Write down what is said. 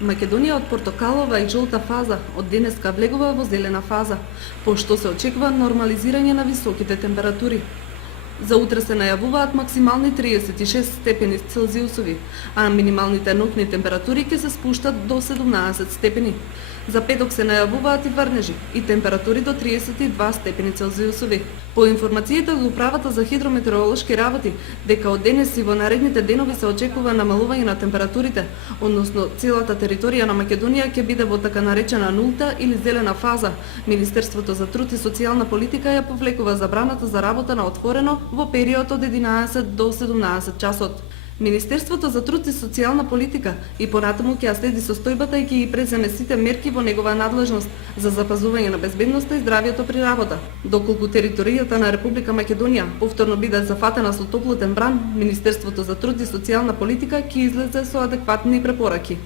Македонија од портокалова и жолта фаза од денеска влегува во зелена фаза, пошто се очекува нормализирање на високите температури. За утре се најавуваат максимални 36 степени Целзиусови, а минималните ноќни температури ќе се спуштат до 17 степени. За петок се најавуваат и врнежи и температури до 32 степени Целзиусови. По информациите од Управата за хидрометеоролошки работи, дека од денес и во наредните денови се очекува намалување на температурите, односно целата територија на Македонија ќе биде во така наречена нулта или зелена фаза. Министерството за труд и социјална политика ја повлекува забраната за работа на отворено во период од 11 до 17 часот. Министерството за труд и социјална политика и понатаму ќе ја следи состојбата и ќе ги преземе сите мерки во негова надлежност за запазување на безбедноста и здравјето при работа. Доколку територијата на Република Македонија повторно биде зафатена со топлотен бран, Министерството за труд и социјална политика ќе излезе со адекватни препораки.